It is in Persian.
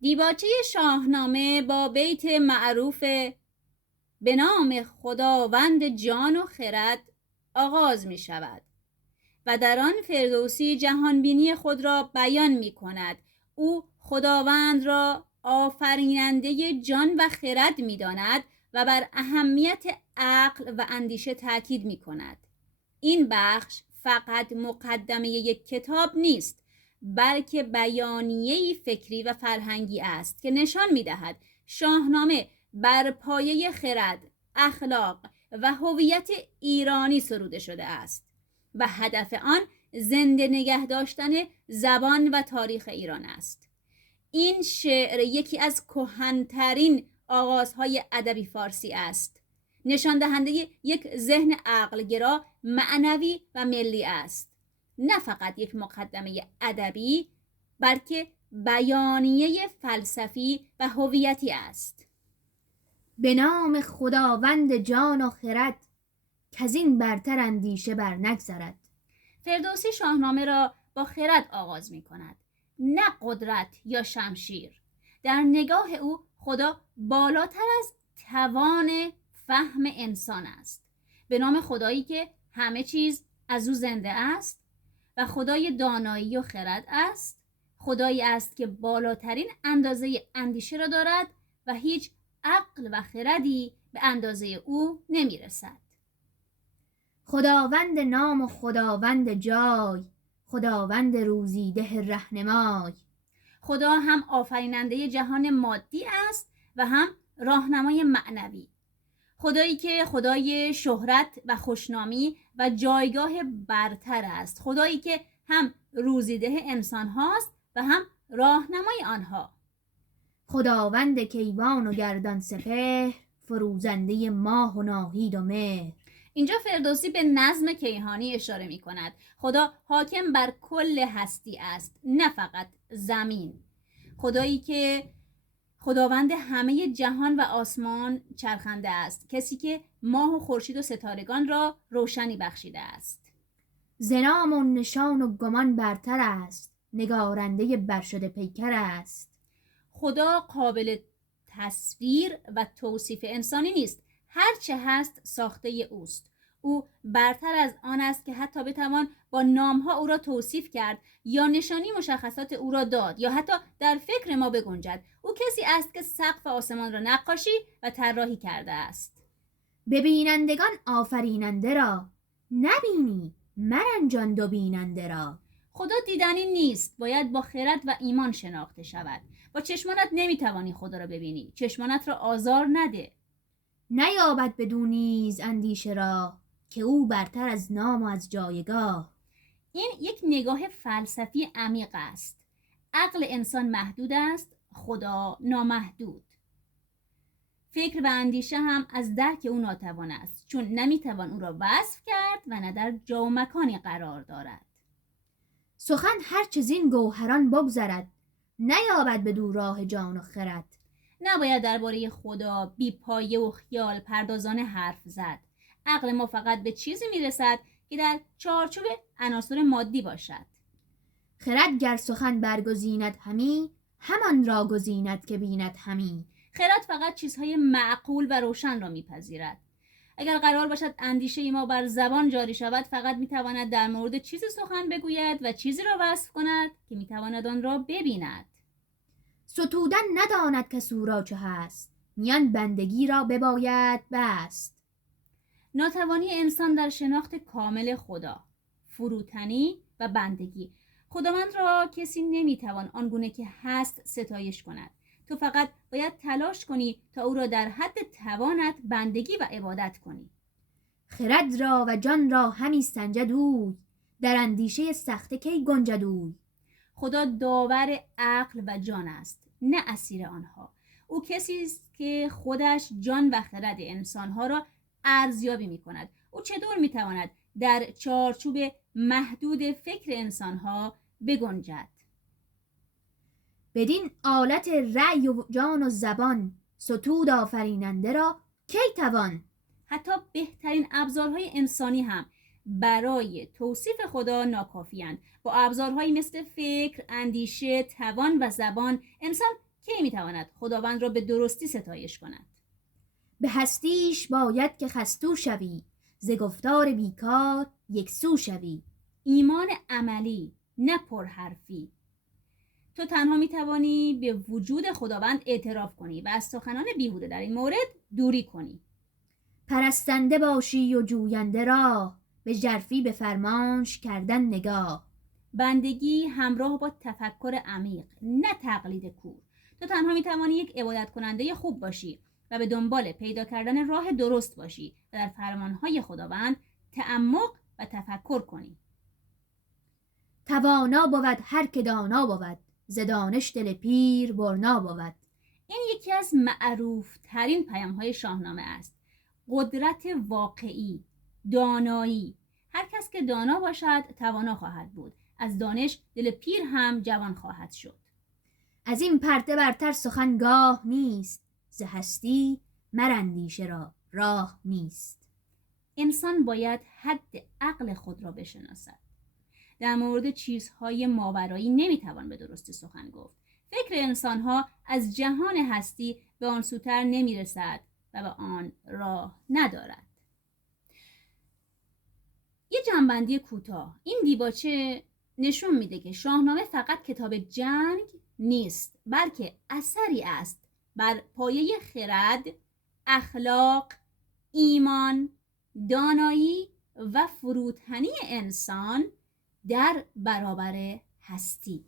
دیباچه شاهنامه با بیت معروف به نام خداوند جان و خرد آغاز می شود و در آن فردوسی جهانبینی خود را بیان می کند. او خداوند را آفریننده جان و خرد می داند و بر اهمیت عقل و اندیشه تاکید می کند. این بخش فقط مقدمه یک کتاب نیست، بلکه بیانیه‌ای فکری و فرهنگی است که نشان می‌دهد شاهنامه بر پایه خرد، اخلاق و هویت ایرانی سروده شده است و هدف آن زنده نگه داشتن زبان و تاریخ ایران است. این شعر یکی از کهن‌ترین آغازهای ادبی فارسی است، نشان دهنده یک ذهن عقلگرا، معنوی و ملی است. نه فقط یک مقدمه ادبی، بلکه بیانیه فلسفی و هویتی است. به نام خداوند جان و خرد، کزین برتر اندیشه بر نگذرد. فردوسی شاهنامه را با خرد آغاز می کند، نه قدرت یا شمشیر. در نگاه او خدا بالاتر از توان فهم انسان است. به نام خدایی که همه چیز از او زنده است و خدای دانایی و خرد است، خدایی است که بالاترین اندازه اندیشه را دارد و هیچ عقل و خردی به اندازه او نمیرسد. خداوند نام و خداوند جای، خداوند روزیده رهنمای. خدا هم آفریننده جهان مادی است و هم راهنمای معنوی. خدایی که خدای شهرت و خوشنامی و جایگاه برتر است. خدایی که هم روزیده انسان هاست و هم راهنمای آنها. خداوند کیوان و گردان سپهر، فروزنده ماه و ناهید و مهر. اینجا فردوسی به نظم کیهانی اشاره می کند. خدا حاکم بر کل هستی است، نه فقط زمین. خدایی که خداوند همه جهان و آسمان چرخنده است، کسی که ماه و خورشید و ستارگان را روشنی بخشیده است. ز نام و نشان و گمان برتر است، نگارنده برشده پیکر است. خدا قابل تصویر و توصیف انسانی نیست، هرچه هست ساخته اوست. او برتر از آن است که حتی بتوان با نامها او را توصیف کرد یا نشانی مشخصات او را داد یا حتی در فکر ما بگنجد. او کسی است که سقف آسمان را نقاشی و طراحی کرده است. ببینندگان آفریننده را، نبینی مرنجان دو بیننده را. خدا دیدنی نیست، باید با خرد و ایمان شناخته شود. با چشمانت نمیتوانی خدا را ببینی، چشمانت را آزار نده. نیابد بدو نیز اندیشه را، که او برتر از نام و از جایگاه. این یک نگاه فلسفی عمیق است. عقل انسان محدود است، خدا نامحدود. فکر و اندیشه هم از درک او ناتوان است، چون نمیتوان او را وصف کرد و نه در جا و مکانی قرار دارد. سخن هر چه زین گوهران بگذرد، نیابد بدو راه جان و خرد. نباید درباره خدا بی پایه و خیال پردازانه حرف زد. عقل ما فقط به چیزی میرسد که در چارچوب عناصر مادی باشد. خرد گر سخن برگزیند همی، همان را گزیند که بیند همی. خرد فقط چیزهای معقول و روشن را میپذیرد. اگر قرار باشد اندیشه ما بر زبان جاری شود، فقط میتواند در مورد چیزی سخن بگوید و چیزی را وصف کند که میتواند آن را ببیند. ستودن نداند کس او را چه هست، میان بندگی را بباید بست. ناتوانی انسان در شناخت کامل خدا، فروتنی و بندگی. خداوند را کسی نمیتوان آنگونه که هست ستایش کند. تو فقط باید تلاش کنی تا او را در حد توانت بندگی و عبادت کنی. خرد را و جان را همی سنجد اوی، در اندیشه سخته کی گنجد اوی. خدا داور عقل و جان است، نه اسیر آنها. او کسی است که خودش جان و خرد انسانها را ارزیابی می کند. او چطور می تواند در چارچوب محدود فکر انسانها بگنجد؟ بدین آلت رأی و جان و زبان، ستود آفریننده را کی توان. حتی بهترین ابزارهای انسانی هم برای توصیف خدا ناکافی‌اند. با ابزارهایی مثل فکر، اندیشه، توان و زبان، انسان کی میتواند خداوند را به درستی ستایش کند؟ به هستیش باید که خستو شوی، ز گفتار بیکار یک سو شوی. ایمان عملی، نه پرحرفی. تو تنها میتوانی به وجود خداوند اعتراف کنی و از سخنان بیهوده در این مورد دوری کنی. پرستنده باشی و جوینده راه، به ژرفی به فرمانش کردن نگاه. بندگی همراه با تفکر عمیق، نه تقلید کور. تو تنها میتوانی یک عبادت کننده خوب باشی و به دنبال پیدا کردن راه درست باشی و در فرمانهای خداوند تعمق و تفکر کنی. توانا بود هر که دانا بود، ز دانش دل پیر برنا بود. این یکی از معروف ترین پیام‌های شاهنامه است. قدرت واقعی، دانایی. هر کس که دانا باشد توانا خواهد بود. از دانش دل پیر هم جوان خواهد شد. از این پرده برتر سخنگاه نیست، ز هستی مراندیشه را راه نیست. انسان باید حد عقل خود را بشناسد. در مورد چیزهای ماورایی نمیتوان به درستی سخن گفت. فکر انسانها از جهان هستی به آن سوتر نمیرسد و به آن راه ندارد. یه جنبندی کوتاه. این دیباچه نشون میده که شاهنامه فقط کتاب جنگ نیست، بلکه اثری است بر پایه خرد، اخلاق، ایمان، دانایی و فروتنی انسان در برابر هستی.